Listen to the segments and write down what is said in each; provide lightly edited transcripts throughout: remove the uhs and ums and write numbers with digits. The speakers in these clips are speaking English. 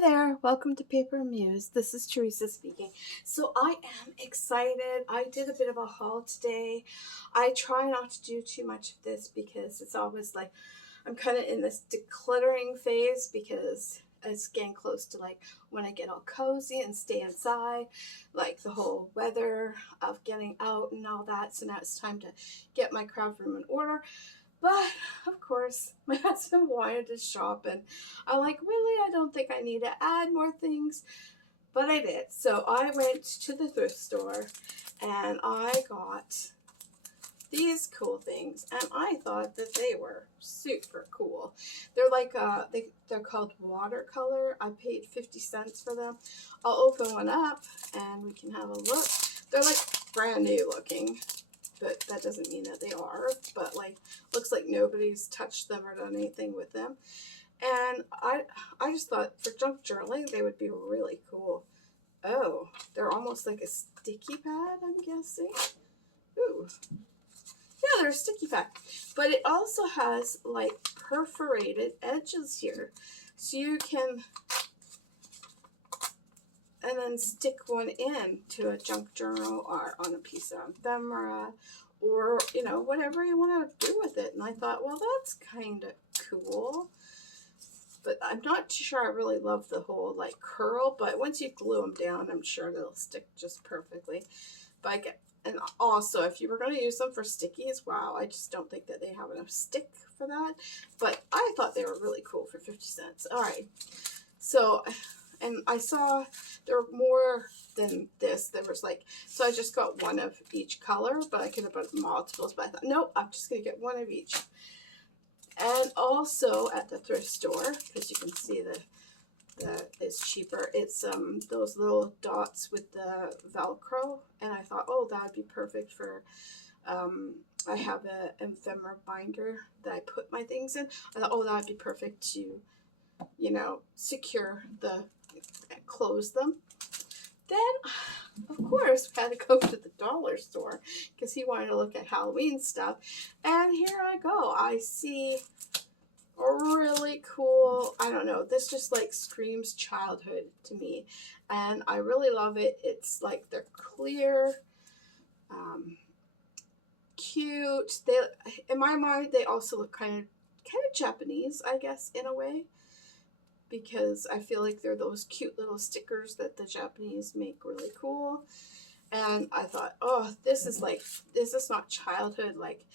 Hi there, welcome to Paper Muse. This is Teresa speaking. So I am excited. I did a bit of a haul today. I try not to do too much of this because it's always like I'm kind of in this decluttering phase because it's getting close to like when I get all cozy and stay inside, like the whole weather of getting out and all that. So now it's time to get my craft room in order. But of course, my husband wanted to shop, and I'm like, really? I don't think I need to add more things, but I did. So I went to the thrift store and I got these cool things, and I thought that they were super cool. They're like they're called watercolor. I paid 50 cents for them. I'll open one up and we can have a look. They're like brand new looking, but that doesn't mean that they are. But like, looks like nobody's touched them or done anything with them. And I just thought for junk journaling they would be really cool. Oh, they're almost like a sticky pad, I'm guessing. Ooh, yeah, they're a sticky pad, but it also has like perforated edges here, so you can and then stick one in to a junk journal or on a piece of ephemera, or whatever you want to do with it. And I thought, well, that's kind of cool, but I'm not too sure I really love the whole like curl, but once you glue them down, I'm sure they'll stick just perfectly. But and also, if you were going to use them for stickies, wow, I just don't think that they have enough stick for that. But I thought they were really cool for 50 cents. All right, so, and I saw there were more than this. There was like, so I just got one of each color, but I could have bought multiples, but I thought, nope, I'm just going to get one of each. And also at the thrift store, because you can see that is cheaper, it's those little dots with the Velcro, and I thought, oh, that would be perfect for I have an ephemera binder that I put my things in. I thought, oh, that would be perfect to secure close them. Then, of course, we had to go to the dollar store because he wanted to look at Halloween stuff. And here I go. I see a really cool, I don't know, this just like screams childhood to me. And I really love it. It's like they're clear, cute. They, in my mind, they also look kind of Japanese, I guess, in a way, because I feel like they're those cute little stickers that the Japanese make really cool. And I thought, oh, this is not childhood, like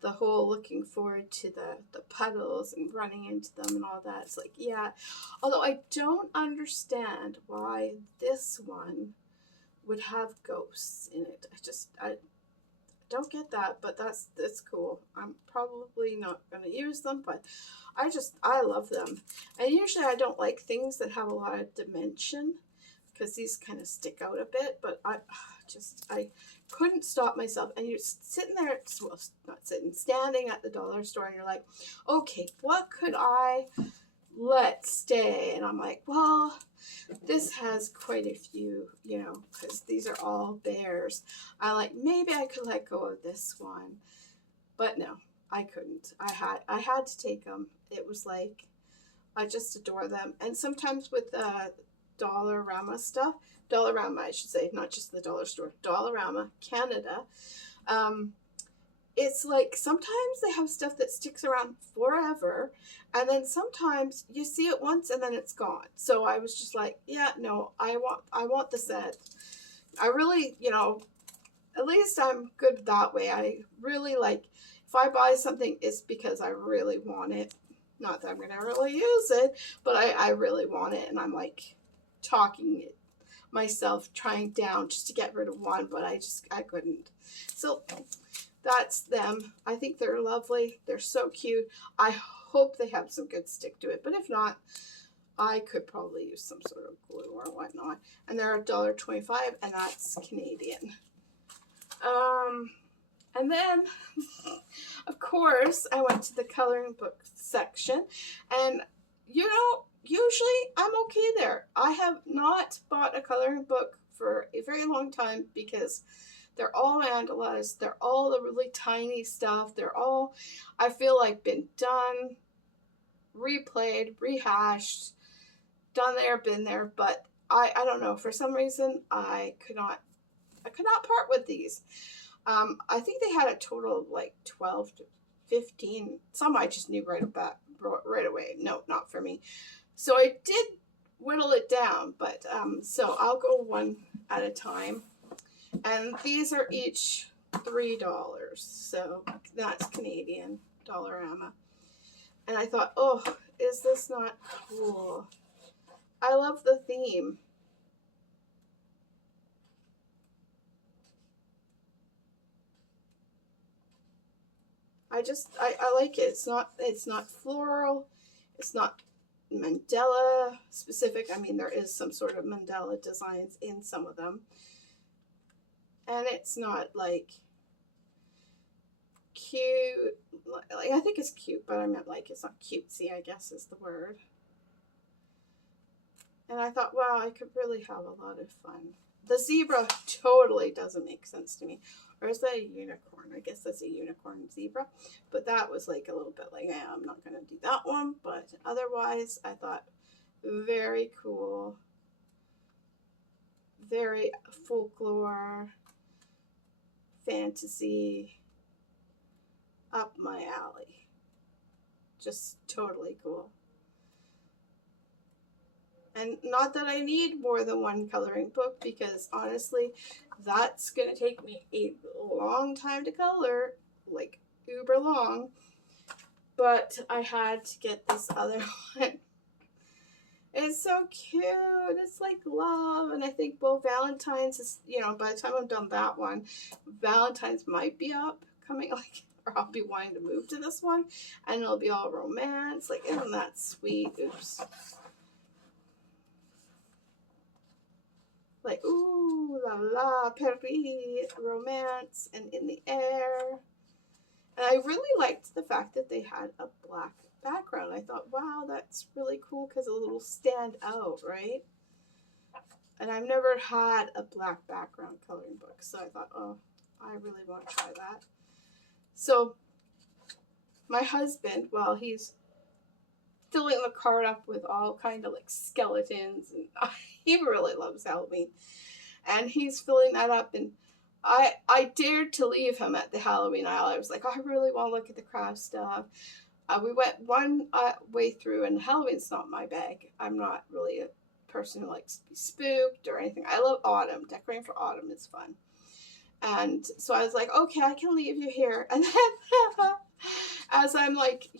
the whole looking forward to the puddles and running into them and all that. It's like, yeah. Although I don't understand why this one would have ghosts in it. I don't get that, but that's cool. I'm probably not going to use them, but I love them. And usually I don't like things that have a lot of dimension because these kind of stick out a bit, but I couldn't stop myself. And you're sitting there, well, not sitting, standing at the dollar store, and you're like, okay, what could I let stay? And I'm like, well, this has quite a few, because these are all bears. I like, maybe I could let go of this one, but no, I couldn't. I had to take them. It was like, I just adore them. And sometimes with Dollarama stuff, Dollarama, I should say, not just the dollar store, Dollarama, Canada, it's like sometimes they have stuff that sticks around forever, and then sometimes you see it once and then it's gone. So I was just like, yeah, no, I want the set. I really, at least I'm good that way. I really like, if I buy something, it's because I really want it. Not that I'm gonna really use it, but I really want it, and I'm like talking it myself, trying down just to get rid of one, but I couldn't. So that's them. I think they're lovely. They're so cute. I hope they have some good stick to it, but if not, I could probably use some sort of glue or whatnot. And they're $1.25, and that's Canadian. And then, of course, I went to the coloring book section, and usually I'm okay there. I have not bought a coloring book for a very long time because they're all mandalas. They're all the really tiny stuff. They're all, I feel like, been done, replayed, rehashed. done there, been there, but I don't know, for some reason I could not part with these. I think they had a total of like 12 to 15. Some I just knew right away. No, not for me. So I did whittle it down, but so I'll go one at a time. And these are each $3. So that's Canadian, Dollarama. And I thought, oh, is this not cool? I love the theme. I like it. It's not floral. It's not Mandela specific. I mean, there is some sort of Mandela designs in some of them. And it's not like cute. Like, I think it's cute, but I meant like it's not cutesy, I guess is the word. And I thought, wow, I could really have a lot of fun. The zebra totally doesn't make sense to me. Or is that a unicorn? I guess that's a unicorn zebra. But that was like a little bit like, I'm not going to do that one. But otherwise, I thought very cool. Very folklore, fantasy, up my alley. Just totally cool. And not that I need more than one coloring book, because honestly, that's going to take me a long time to color, like uber long. But I had to get this other one. It's so cute. It's like love. And I think, well, Valentine's is, by the time I'm done that one, Valentine's might be coming, like, or I'll be wanting to move to this one, and it'll be all romance. Like, isn't that sweet? Oops. Like, ooh, la la, Paris, romance, and in the air. And I really liked the fact that they had a black background. I thought, wow, that's really cool because it'll stand out, right? And I've never had a black background coloring book, so I thought, oh, I really want to try that. So my husband, well, he's filling the cart up with all kind of like skeletons, and he really loves Halloween, and he's filling that up, and I dared to leave him at the Halloween aisle. I was like, I really want to look at the craft stuff. We went one way through, and Halloween's not my bag. I'm not really a person who likes to be spooked or anything. I love autumn. Decorating for autumn is fun. And so I was like, okay, I can leave you here. And then as I'm like,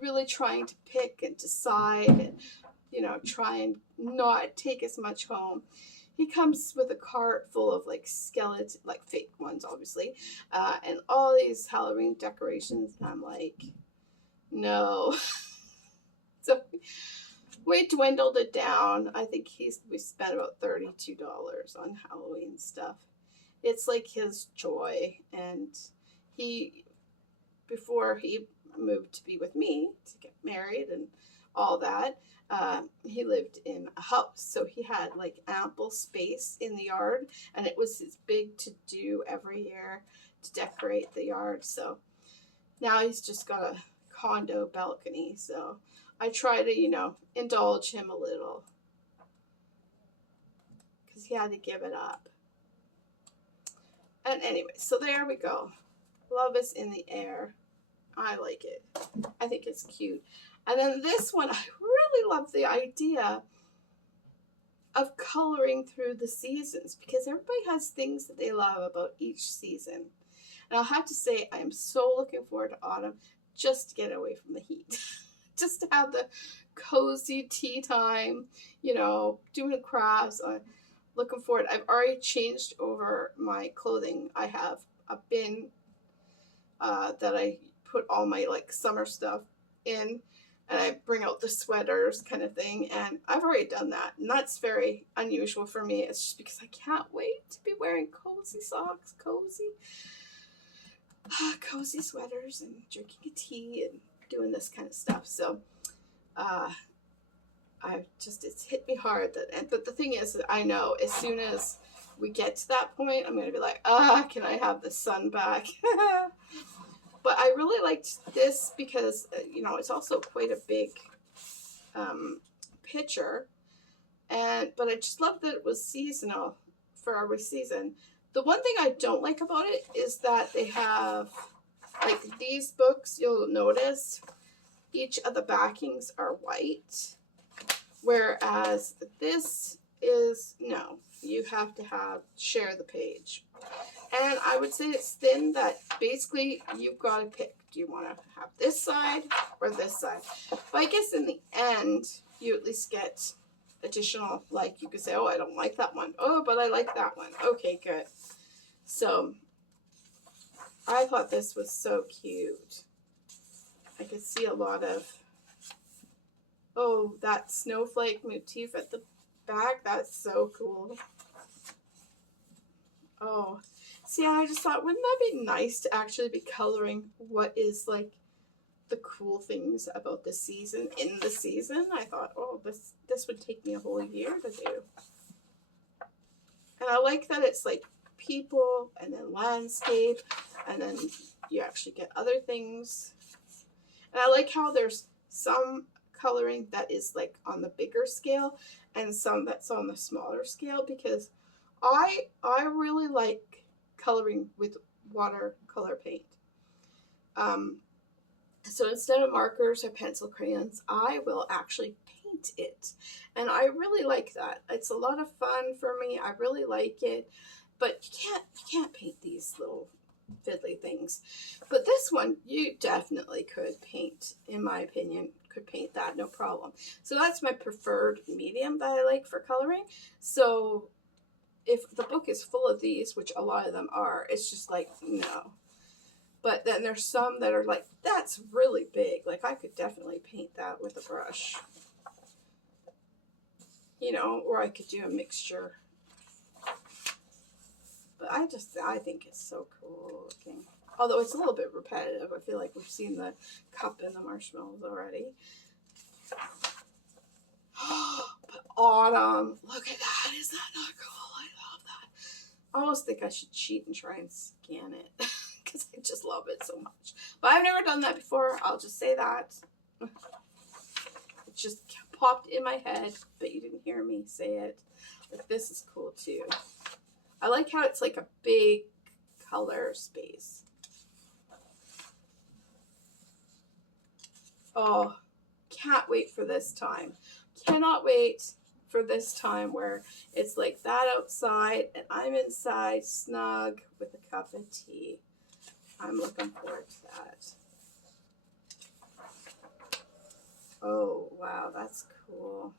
really trying to pick and decide and, try and not take as much home, he comes with a cart full of like skeleton, like fake ones, obviously, and all these Halloween decorations. And I'm like, no. So we dwindled it down. I think we spent about $32 on Halloween stuff. It's like his joy. And before he moved to be with me to get married and all that, he lived in a house, so he had like ample space in the yard, and it was his big to do every year to decorate the yard. So now he's just got a condo balcony, so I try to indulge him a little because he had to give it up. And anyway, so there we go. Love is in the air. I like it. I think it's cute. And then this one, I really love the idea of coloring through the seasons, because everybody has things that they love about each season. And I'll have to say, I am so looking forward to autumn, just to get away from the heat. Just to have the cozy tea time, doing crafts. Looking forward. I've already changed over my clothing. I have a bin that I put all my like summer stuff in, and I bring out the sweaters kind of thing, and I've already done that, and that's very unusual for me. It's just because I can't wait to be wearing cozy socks, cozy sweaters, and drinking a tea and doing this kind of stuff. So it's hit me hard but the thing is that I know as soon as we get to that point, I'm going to be like, can I have the sun back? But I really liked this because, it's also quite a big picture. But I just love that it was seasonal for every season. The one thing I don't like about it is that they have, like these books, you'll notice each of the backings are white, whereas this is, no, you have to share the page. And I would say it's thin, that basically you've got to pick. Do you want to have this side or this side? But I guess in the end, you at least get additional, like you could say, oh, I don't like that one. Oh, but I like that one. Okay, good. So I thought this was so cute. I could see a lot of, oh, that snowflake motif at the back. That's so cool. Oh, see, I just thought, wouldn't that be nice to actually be coloring what is like the cool things about the season in the season? I thought, oh, this would take me a whole year to do. And I like that it's like people and then landscape, and then you actually get other things. And I like how there's some coloring that is like on the bigger scale and some that's on the smaller scale, because I really like coloring with watercolor paint. So instead of markers or pencil crayons, I will actually paint it. And I really like that. It's a lot of fun for me. I really like it. But you can't paint these little fiddly things. But this one, you definitely could paint, in my opinion. Could paint that, no problem. So that's my preferred medium that I like for coloring. So if the book is full of these, which a lot of them are, it's just like, no. But then there's some that are like, that's really big. Like, I could definitely paint that with a brush. You know, or I could do a mixture. But I think it's so cool looking. Although it's a little bit repetitive. I feel like we've seen the cup and the marshmallows already. But autumn, look at that. Is that not cool? I love that. I almost think I should cheat and try and scan it because I just love it so much. But I've never done that before. I'll just say that. It just popped in my head, but you didn't hear me say it. But this is cool too. I like how it's like a big color space. Oh, can't wait for this time. Cannot wait for this time where it's like that outside and I'm inside snug with a cup of tea. I'm looking forward to that. Oh, wow, that's cool.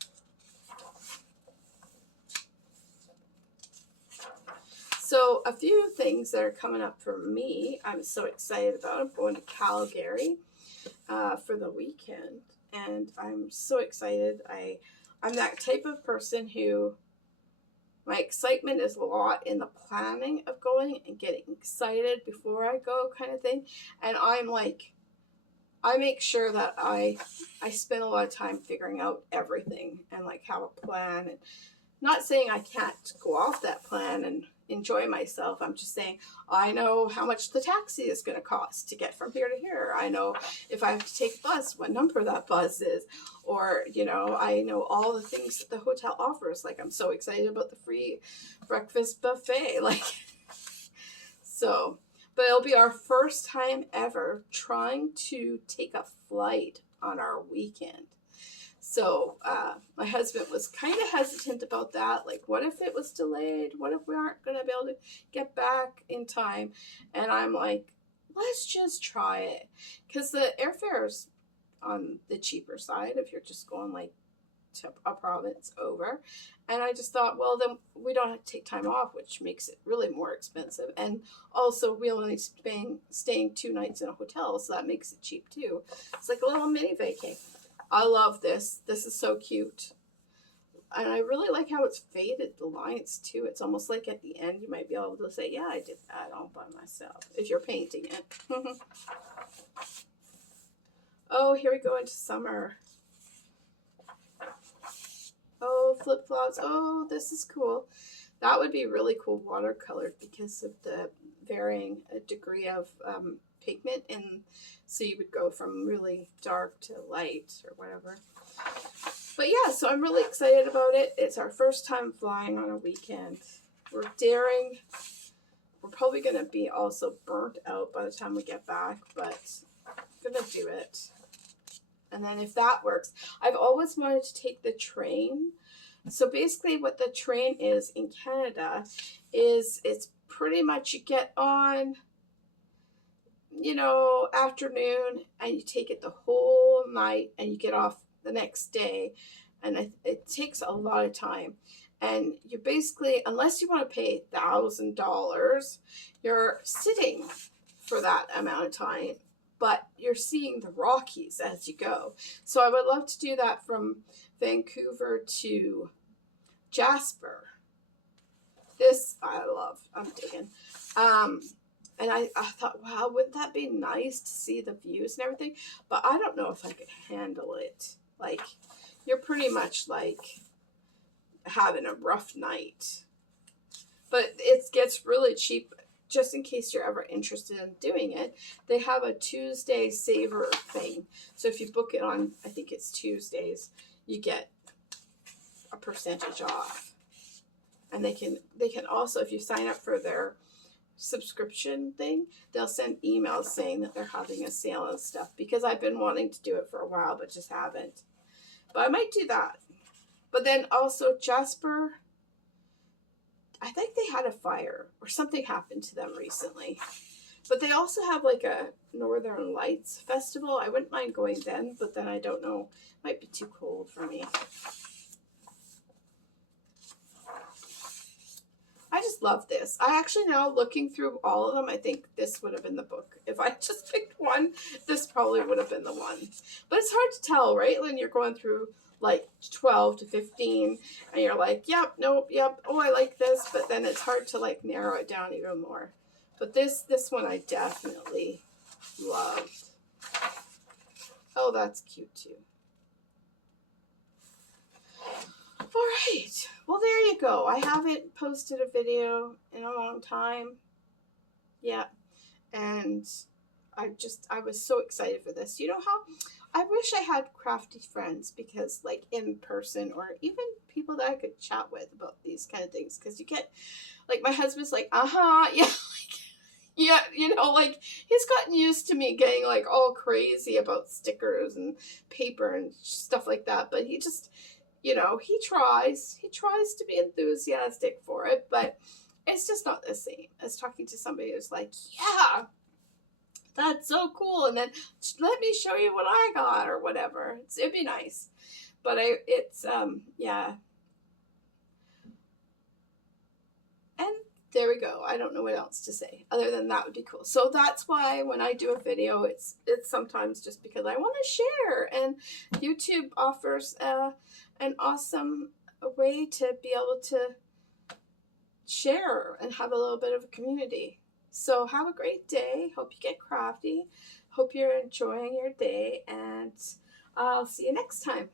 So a few things that are coming up for me, I'm so excited about. I'm going to Calgary for the weekend, and I'm so excited. I'm that type of person who, my excitement is a lot in the planning of going and getting excited before I go kind of thing. And I'm like, I make sure that I spend a lot of time figuring out everything and like have a plan. And not saying I can't go off that plan and enjoy myself. I'm just saying I know how much the taxi is going to cost to get from here to here. I know if I have to take a bus, what number that bus is. Or, you know, I know all the things that the hotel offers. Like, I'm so excited about the free breakfast buffet. Like, so, but it'll be our first time ever trying to take a flight on our weekend. So my husband was kind of hesitant about that. Like, what if it was delayed? What if we aren't going to be able to get back in time? And I'm like, let's just try it. Because the airfare's on the cheaper side if you're just going like to a province over. And I just thought, well, then we don't have to take time off, which makes it really more expensive. And also, we only staying 2 nights in a hotel, so that makes it cheap too. It's like a little mini vacay. I love this. This is so cute. And I really like how it's faded, the lines too. It's almost like at the end you might be able to say, yeah, I did that all by myself, if you're painting it. Oh, here we go into summer. Oh, flip-flops. Oh, this is cool. That would be really cool watercolored because of the varying degree of pigment, and so you would go from really dark to light or whatever. But yeah, so I'm really excited about it. It's our first time flying on a weekend. We're daring. We're probably going to be also burnt out by the time we get back, but I'm going to do it. And then if that works, I've always wanted to take the train. So basically what the train is in Canada is it's pretty much you get on, you know, afternoon, and you take it the whole night and you get off the next day. And it takes a lot of time. And you basically, unless you want to pay $1,000, you're sitting for that amount of time, but you're seeing the Rockies as you go. So I would love to do that from Vancouver to Jasper. This I love. I'm digging. And I thought, wow, wouldn't that be nice to see the views and everything? But I don't know if I could handle it. Like, you're pretty much like having a rough night. But it gets really cheap. Just in case you're ever interested in doing it, they have a Tuesday saver thing. So if you book it on, I think it's Tuesdays, you get a percentage off. And they can also, if you sign up for their subscription thing, they'll send emails saying that they're having a sale and stuff, because I've been wanting to do it for a while but just haven't. But I might do that. But then also Jasper, I think they had a fire or something happened to them recently. But they also have like a Northern Lights festival. I wouldn't mind going then, but then I don't know. It might be too cold for me. I just love this. I actually now, looking through all of them, I think this would have been the book. If I just picked one, this probably would have been the one. But it's hard to tell, right? When you're going through like 12 to 15 and you're like, yep, nope, yep, oh, I like this. But then it's hard to like narrow it down even more. But this one I definitely loved. Oh, that's cute too. All right. Well, there you go. I haven't posted a video in a long time. Yeah. And I was so excited for this. You know how I wish I had crafty friends, because like in person, or even people that I could chat with about these kind of things. Because you get, like, my husband's like, yeah, like, yeah, you know, like, he's gotten used to me getting like all crazy about stickers and paper and stuff like that. But he just, you know, he tries to be enthusiastic for it, but it's just not the same as talking to somebody who's like, yeah, that's so cool, and then let me show you what I got or whatever. It'd be nice. But yeah. And there we go. I don't know what else to say other than that would be cool. So that's why when I do a video, it's sometimes just because I want to share, and YouTube offers an awesome way to be able to share and have a little bit of a community. So have a great day. Hope you get crafty. Hope you're enjoying your day, and I'll see you next time.